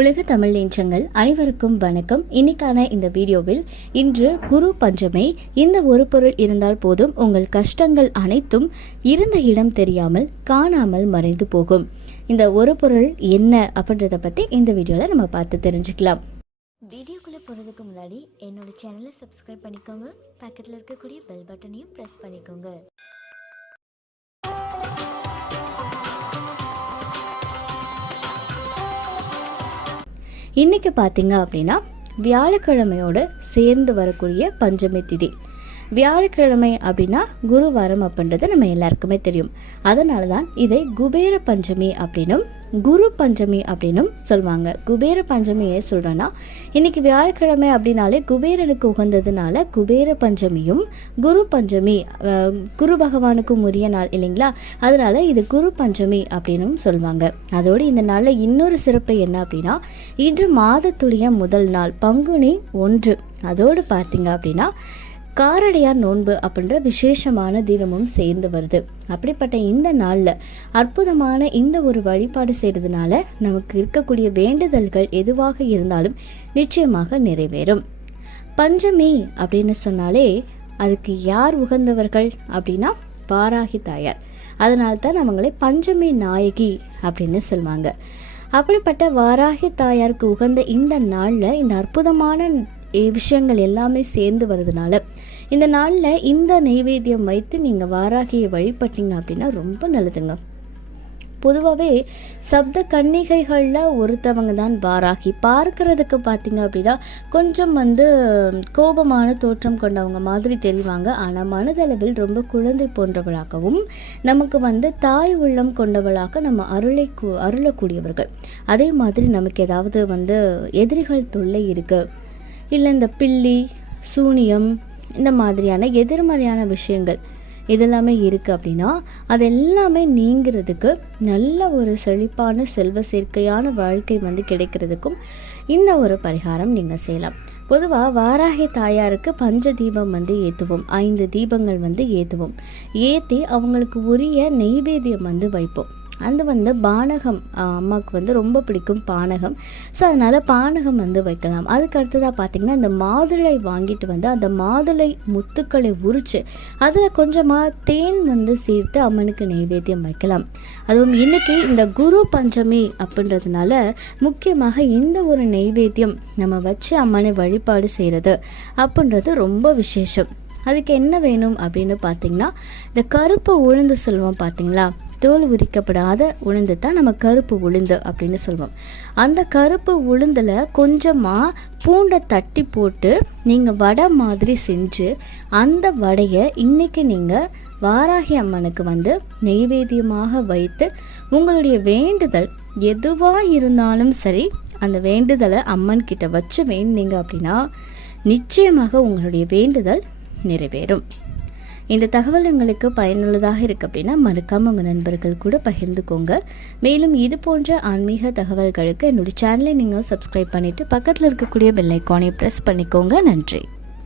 உலக தமிழ் நேற்றங்கள் அனைவருக்கும் வணக்கம். இன்னைக்கான இந்த வீடியோவில் இன்று குரு பஞ்சமை இந்த ஒரு பொருள் இருந்தால் போதும். உங்கள் கஷ்டங்கள் அனைத்தும் இருந்த இடம் தெரியாமல் காணாமல் மறைந்து போகும். இந்த ஒரு பொருள் என்ன அப்படின்றத பற்றி இந்த வீடியோவில் நம்ம பார்த்து தெரிஞ்சுக்கலாம். வீடியோக்குள்ளே போகிறதுக்கு முன்னாடி என்னோட சேனலை சப்ஸ்கிரைப் பண்ணிக்கோங்க. பக்கத்தில் இருக்கக்கூடிய பெல் பட்டனையும் ப்ரெஸ் பண்ணிக்கோங்க. இன்னைக்கு பார்த்தீங்க அப்படின்னா வியாழக்கிழமையோட சேர்ந்து வரக்கூடிய பஞ்சமி திதி. வியாழக்கிழமை அப்படின்னா குருவாரம் அப்படின்றது நம்ம எல்லாருக்குமே தெரியும். அதனால தான் இதை குபேர பஞ்சமி அப்படின்னும் குரு பஞ்சமி அப்படின்னும் சொல்லுவாங்க குபேர பஞ்சமியை சொல்கிறேன்னா இன்னைக்கு வியாழக்கிழமை அப்படின்னாலே குபேரனுக்கு உகந்ததுனால குபேர பஞ்சமியும் குரு பஞ்சமி குரு பகவானுக்கும் உரிய நாள் இல்லைங்களா? அதனால இது குரு பஞ்சமி அப்படின்னும் சொல்லுவாங்க அதோடு இந்த நாளில் இன்னொரு சிறப்பு என்ன அப்படின்னா இன்று மாதத்துடைய முதல் நாள் பங்குனி ஒன்று. அதோடு பார்த்தீங்க அப்படின்னா காரடையார் நோன்பு அப்படின்ற விசேஷமான தினமும் சேர்ந்து வருது. அப்படிப்பட்ட இந்த நாளில் அற்புதமான இந்த ஒரு வழிபாடு செய்கிறதுனால நமக்கு இருக்கக்கூடிய வேண்டுதல்கள் எதுவாக இருந்தாலும் நிச்சயமாக நிறைவேறும். பஞ்சமி அப்படின்னு சொன்னாலே அதுக்கு யார் உகந்தவர்கள் அப்படின்னா வாராகி தாயார். அதனால தான் நம்மளே பஞ்சமி நாயகி அப்படின்னு சொல்லுவாங்க. அப்படிப்பட்ட வாராகி தாயாருக்கு உகந்த இந்த நாளில் இந்த அற்புதமான விஷயங்கள் எல்லாமே சேர்ந்து வர்றதுனால இந்த நாளில் இந்த நெய்வேத்தியம் வைத்து நீங்கள் வாராகியை வழிபட்டீங்க அப்படின்னா ரொம்ப நல்லதுங்க. பொதுவாகவே சப்த கன்னிகைகளில் ஒருத்தவங்க தான் வாராகி. பார்க்கறதுக்கு பார்த்தீங்க அப்படின்னா கொஞ்சம் வந்து கோபமான தோற்றம் கொண்டவங்க மாதிரி தெரிவாங்க. ஆனால் மனதளவில் ரொம்ப குழந்தை போன்றவளாகவும் நமக்கு வந்து தாய் உள்ளம் கொண்டவளாக நம்ம அருளை அருளக்கூடியவர்கள். அதே மாதிரி நமக்கு ஏதாவது வந்து எதிரிகள் தொல்லை இருக்குது இல்லை இந்த பில்லி சூனியம் இந்த மாதிரியான எதிர்மறையான விஷயங்கள் இதெல்லாமே இருக்குது அப்படின்னா அது எல்லாமே நீங்கிறதுக்கு நல்ல ஒரு செழிப்பான செல்வ சேர்க்கையான வாழ்க்கை வந்து கிடைக்கிறதுக்கும் இந்த ஒரு பரிகாரம் நீங்கள் செய்யலாம். பொதுவாக வாராகி தாயாருக்கு பஞ்ச தீபம் வந்து ஏற்றுவோம் ஐந்து தீபங்கள் வந்து ஏற்றுவோம் ஏற்றி அவங்களுக்கு உரிய நெய்வேத்தியம் வந்து வைப்போம். அது வந்து பானகம் அம்மாவுக்கு வந்து ரொம்ப பிடிக்கும் பானகம். ஸோ அதனால் பானகம் வந்து வைக்கலாம். அதுக்கு அடுத்ததாக பார்த்திங்கன்னா இந்த மாதுளை வாங்கிட்டு வந்து அந்த மாதுளை முத்துக்களை உரித்து அதில் கொஞ்சமாக தேன் வந்து சேர்த்து அம்மனுக்கு நைவேத்தியம் வைக்கலாம். அதுவும் இன்றைக்கி இந்த குரு பஞ்சமி அப்படின்றதுனால முக்கியமாக இந்த ஒரு நைவேத்தியம் நம்ம வச்சு அம்மனை வழிபாடு செய்கிறது அப்படின்றது ரொம்ப விசேஷம். அதுக்கு என்ன வேணும் அப்படின்னு பார்த்தீங்கன்னா இந்த கருப்பு உளுந்து சொல்லுவோம் பார்த்தீங்களா தோல் உரிக்கப்படாத உளுந்து தான் நம்ம கருப்பு உளுந்து அப்படின்னு சொல்லுவோம் அந்த கருப்பு உளுந்தில் கொஞ்சமாக பூண்டை தட்டி போட்டு நீங்கள் வடை மாதிரி செஞ்சு அந்த வடையை இன்னைக்கு நீங்கள் வாராகி அம்மனுக்கு வந்து நெய்வேத்தியமாக வைத்து உங்களுடைய வேண்டுதல் எதுவாக இருந்தாலும் சரி அந்த வேண்டுதலை அம்மன் கிட்ட வச்சு வேண்டிங்க அப்படின்னா நிச்சயமாக உங்களுடைய வேண்டுதல் நிறைவேறும். இந்த தகவல் உங்களுக்கு பயனுள்ளதாக இருக்கு அப்படின்னா மறக்காமல் உங்கள் நண்பர்கள் கூட பகிர்ந்துக்கோங்க. மேலும் இது போன்ற ஆன்மீக தகவல்களுக்கு என்னுடைய சேனலை நீங்கள் சப்ஸ்கிரைப் பண்ணிவிட்டு பக்கத்தில் இருக்கக்கூடிய பெல்லைக்கானை ப்ரெஸ் பண்ணிக்கோங்க. நன்றி.